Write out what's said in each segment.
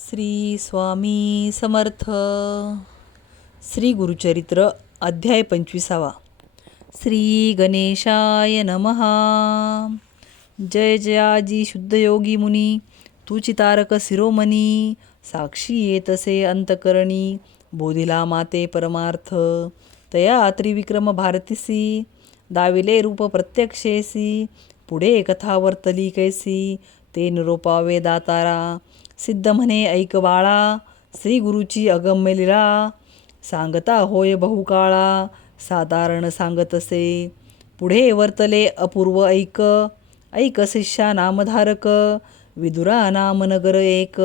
श्री स्वामी समर्थ. श्री गुरुचरित्र अध्याय पंचविसावा. श्री गणेशाय नमहा जय जयाजी शुद्धयोगी मुनी तू शिरोमणी साक्षी येतसे अंतकरणी बोधिला माते परमार्थ तया त्रिविक्रम भारतीसी दाविले रूप प्रत्यक्षेसी पुढे कथा वर्तली कैसी ते निरोपावे दातारा सिद्ध म्हणे ऐक बाळा श्री गुरुची अगम्य लीला. सांगता होय बहुकाळा साधारण सांगतसे. पुढे वर्तले अपूर्व ऐक. ऐक शिष्या नामधारक. विदुरा नाम नगर एक.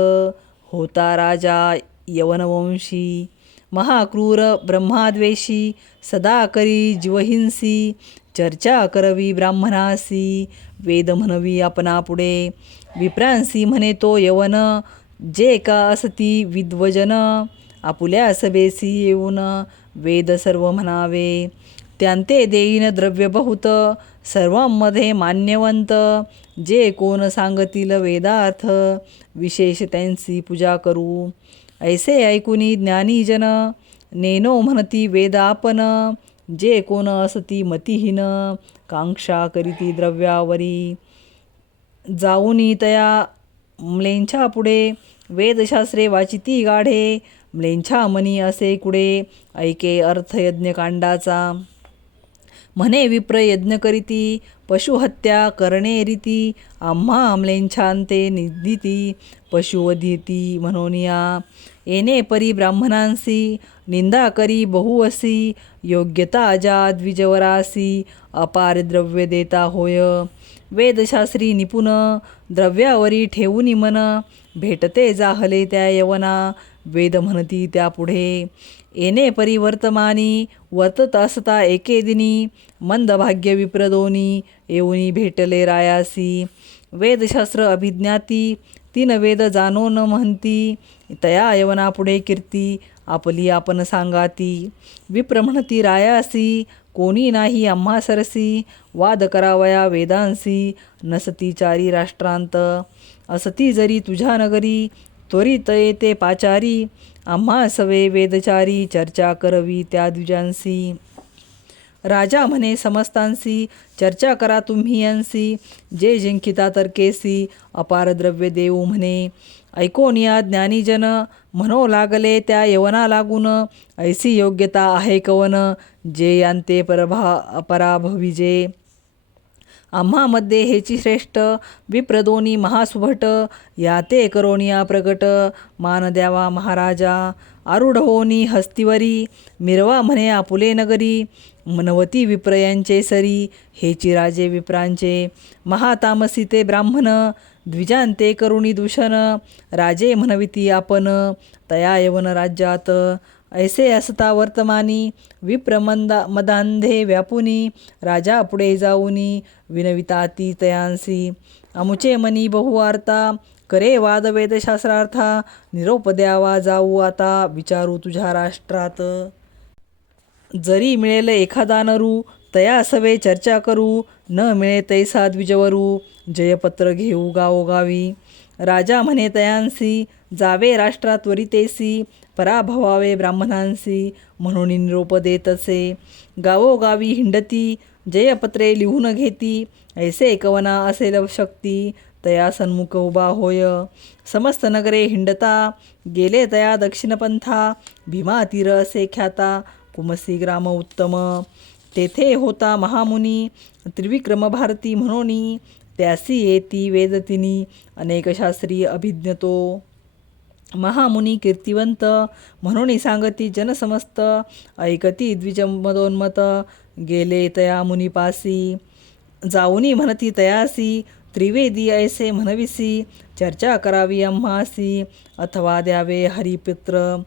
होता राजा यवनवंशी. महाक्रूर ब्रह्माद्वेषी. सदा करी जीवहिंसी. चर्चा करवी ब्राह्मणासी. वेद म्हणवी आपणा पुढे. विप्रांसी म्हणे तो यवन जे का असती विद्वजन आपुल्या सभेसी येऊन वेद सर्व म्हणावे. त्यांते देईन द्रव्य बहुत सर्वांमध्ये मान्यवंत जे कोण सांगतील वेदार्थ विशेष त्यांची पूजा करू. ऐसे ऐकुनी ज्ञानीजन नेनो म्हणती वेद आपण जे कोण असती मतिहीन कांक्षा करीती द्रव्यावरी. जाऊनी तया म्लेंछा पुढे वेदशास्त्रे वाचिती गाढे म्लेंछा मनी असे कुडे ऐके अर्थ यज्ञकांडाचा म्हणे विप्र यज्ञ करीती पशुहत्या करणे रीती आम्हा आमलेंछांते निदिती पशुवधिती म्हणूनिया येणे परी ब्राह्मणांसी निंदा करी बहुअसी योग्यता ज्या द्विजवरासी अपार द्रव्य देता होय। वेदशास्त्री निपुण द्रव्यावरी ठेवून मन भेटते जाहले त्या यवना वेद म्हणती त्यापुढे येणे परिवर्तमानी वर्तत असता एके दिनी मंदभाग्य विप्रदोनी येऊनी भेटले रायासी। वेदशास्त्र अभिज्ञाती तीन वेद जाणो न म्हणती तया यवना पुढे कीर्ती आपली आपण सांगाती विप्र म्हणती रायासी कोणी नाही आम्हा सरसी वाद करावया वेदांसी नसती चारी राष्ट्रांत. असती जरी तुझ्या नगरी त्वरित येते पाचारी आम्हा सवे वेदचारी चर्चा करवी त्या द्विजांसी. राजा म्हणे समस्तांसी चर्चा करा तुम्ही यांसी जे जिंकिता तर्केसी अपार द्रव्य देऊ म्हणे. ऐकोनिया ज्ञानीजन म्हणो लागले त्या यवना लागून. ऐसी योग्यता आहे कवन जे यांते परभा पराभविजे. आम्हामध्ये हेची श्रेष्ठ विप्रदोनी महासुभट या ते करोनिया प्रगट. मान द्यावा महाराजा आरूढ हस्तिवरी. मिरवा म्हणे आपुले नगरी. मनवती विप्रयांचे सरी हेची राजे विप्रांचे. महातामसी ते ब्राह्मण द्विजांते करुणी दूषण राजे म्हणविती आपण तया यवन राज्यात। ऐसे असता वर्तमानी विप्रमंदा मदांधे व्यापुनी राजा पुढे जाऊनी विनविता ती तयांसी। अमुचे मनी बहुवार्ता करे वाद वेदशास्त्रार्था निरोप द्यावा जाऊ आता विचारू तुझ्या राष्ट्रात। जरी मिळेल एखादा नरू तया सवे चर्चा करू. न मिळे तैसा द्विजवरू जयपत्र घेऊ गावोगावी. राजा म्हणे तयांसी जावे राष्ट्रात त्वरितेसी पराभवावे ब्राह्मणांसी. म्हणून निरोप देतसे. गावोगावी हिंडती. जयपत्रे लिहून घेती. ऐसे कवना असेल शक्ती. तया सन्मुख उभा होय. समस्त नगरे हिंडता. गेले तया दक्षिणपंथा. भीमा तीर असे ख्याता. कुमसी ग्राम उत्तम. तेथे होता महामुनी त्रिविक्रम भारती म्हणून त्यासी येती वेदतिनी अनेक शास्त्रीय अभिज्ञतो. महामुनी कीर्तिवंत म्हणून सांगती जनसमस्त ऐकती द्विजमदोन्मत गेले तया मुनिपासी जाऊनी म्हणती तयासी त्रिवेदी ऐसे म्हणविसी चर्चा करावी आम्हासी अथवा द्यावे हरिपुत्र.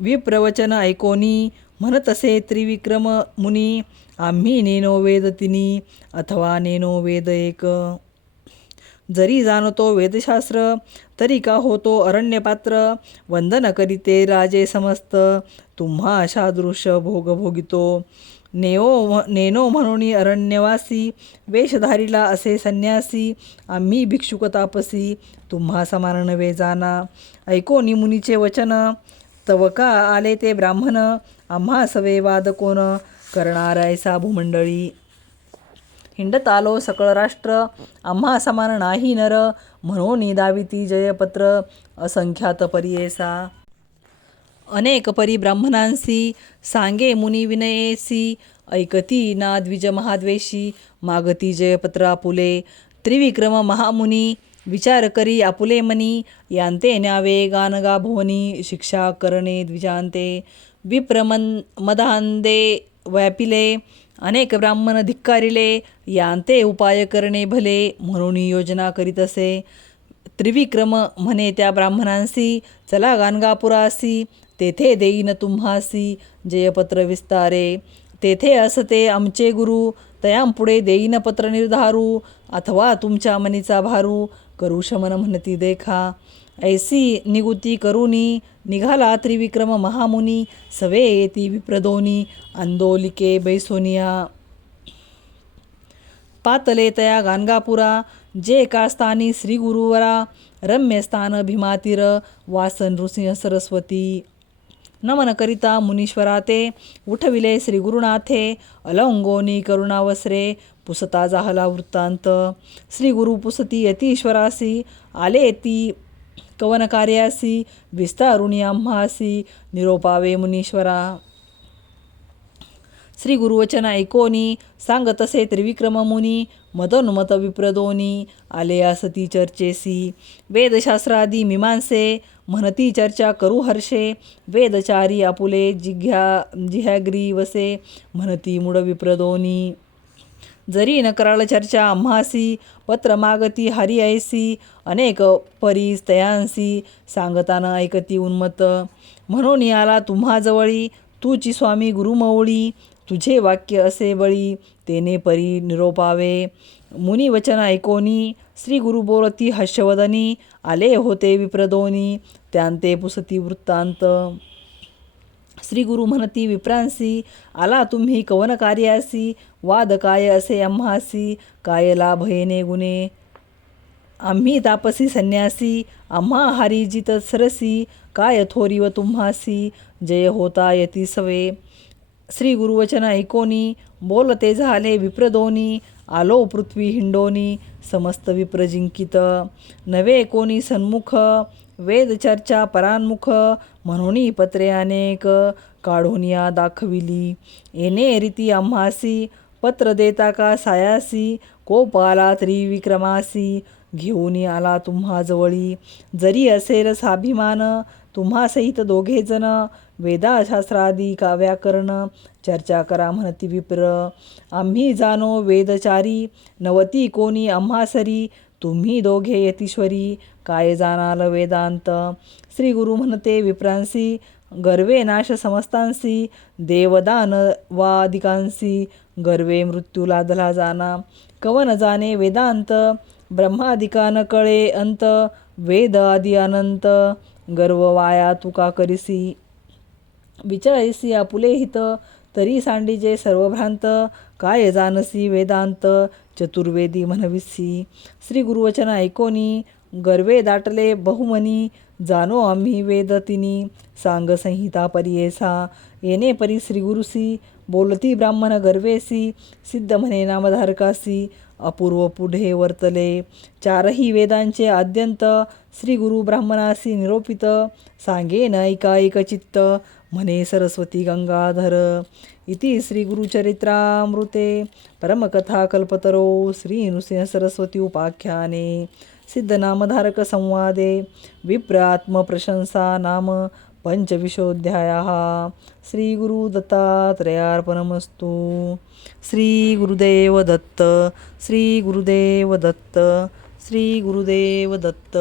विप्रवचन ऐकोनी म्हणत असे त्रिविक्रम मुनी आम्ही नेनो वेद तिनी अथवा नेनो वेद एक. जरी जाणतो वेदशास्त्र तरी का होतो अरण्यपात्र? वंदन करीते राजे समस्त तुम्हा अशा दृश्य भोग भोगितो. नेओ नेनो म्हणून अरण्यवासी वेशधारीला असे संन्यासी आम्ही भिक्षुक तापसी तुम्हा समान नवे जाना. ऐकोनी मुनीचे वचन तव का आले ते ब्राह्मण आम्हा सवे वाद कोण करणार ऐसा भूमंडळी हिंडत आलो सकळ राष्ट्र आम्हा समान नाही नर म्हणून दाविती जयपत्र असंख्यात परियेसा. अनेक परी ब्राह्मणांसी सांगे मुनी विनयेसी ऐकती ना द्विज महाद्वेषी मागती जयपत्र पुले त्रिविक्रम महामुनी विचार करी आपुले मनी यांते न्यावे गानगा भोवनी शिक्षा करणे द्विजांते विप्रमन मदांदे व्यापिले अनेक ब्राह्मण धिक्कारिले यांते उपाय करणे भले म्हणून योजना करीत असे. त्रिविक्रम म्हणे त्या ब्राह्मणांसी चला गाणगापुरासी तेथे देईन तुम्हासी जयपत्र विस्तारे. तेथे असते आमचे गुरु तयांपुढे देईन पत्र निर्धारू अथवा तुमच्या मनीचा भारू करू शमन म्हणती देखा. ऐसी निगुती करुनी निघाला त्रिविक्रम महामुनी सवे येती विप्रदोनी आंदोलिके बैसोनिया. पातले तया गाणगापुरा जे का स्थानी श्री गुरुवरा रम्य स्थान भीमातीर वासन नृसिंह सरस्वती. नमन करिता मुनीश्वरा ते उठविले श्री गुरुनाथे अलंगोनी करुणावसरे पुसता जाहला वृत्तांत. श्री गुरु पुसती यतीश्वरासी आले ती कवन कार्यासी विस्तारुणी आम्हासी निरोपावे मुनीश्वरा. श्री गुरुवचन ऐकोनी सांग तसे त्रिविक्रम मुनी मदोन्मत विप्रदोनी आले असती चर्चेसी. वेदशास्त्रादी मीमांसे म्हणती चर्चा करू हर्षे वेदचारी आपुले जिघ्या जिह्याग्री वसे म्हणती मुड विप्रदोनी. जरी नकराळ चर्चा आम्हासी पत्र मागती हरी ऐसी अनेक परी तयांसी सांगताना ऐकती उन्मत म्हणून आला तुम्हाजवळी तुची तूची स्वामी गुरुमौळी तुझे वाक्य असे बळी तेने परी निरोपावे. मुनी वचन ऐकोनी श्री गुरु बोलती हर्षवदनी आले होते विप्रदोनी त्यांते पुसती वृत्तांत. श्री गुरु म्हणती विप्रांसी आला तुम्ही कवन कार्यासी वाद काय असे आम्हासी काय लाभयने गुणे आम्ही तापसी संन्यासी आम्हा हारी जित सरसी काय थोरी व तुम्हासी जय होता यती सवे श्री गुरुवचन ऐकोनी बोलते झाले विप्रदोनी आलो पृथ्वी हिंडोनी समस्त विप्रजिंकित नवे कोणी सन्मुख वेदचर्चा परान्मुख म्हणून पत्रे अनेक काढोनिया दाखविली. येणे रीती आम्हासी पत्र देता का सायासी कोप आला त्रिविक्रमासी घेऊन आला तुम्हा जवळी. जरी असेल साभिमान तुम्हा सहित दोघेजण वेदाशास्त्रादी का व्याकरण चर्चा करा म्हणती विप्र. आम्ही जाणो वेदचारी नवती कोणी आम्हासरी तुम्ही दोघे यतीश्वरी. काय जाणाल वेदांत. श्री गुरु म्हणते विप्रांसी गर्वे नाश समस्तांसी देवदान वादिकांसी गर्वे मृत्यू लादला जाना. कवन जाणे वेदांत ब्रह्मादिकान कळे अंत वेद आदि अनंत गर्व वाया तुका करिसी. विचारिसी आपुले हित तरी सांडीजे सर्वभ्रांत काय जानसी वेदांत चतुर्वेदी म्हणविसी. श्री गुरुवचन ऐकोनी गर्वे दाटले बहुमनी जानो आम्ही वेद तिनी सांग संहिता परियेसा येणे परी श्रीगुरुसी बोलती ब्राह्मण गर्वेसी सिद्ध म्हणे नामधारकासी अपूर्व पुढे वर्तले. चारही वेदांचे आद्यंत श्रीगुरु ब्राह्मणासी निरोपित सांगेन ऐका एकचित्त म्हणे सरस्वती गंगाधर. इति श्रीगुरुचरित्रामृते परमकथाकल्पतरो परमकथा श्री नृसिंह सरस्वती उपाख्याने. सिद्धनामधारक संवादे विप्र नाम पंचविशोऽध्यायः श्रीगुरुदत्तात्रयार्पणमस्तु। श्रीगुरुदेव दत्त श्रीगुरुदेव दत्त श्रीगुरुदेव दत्त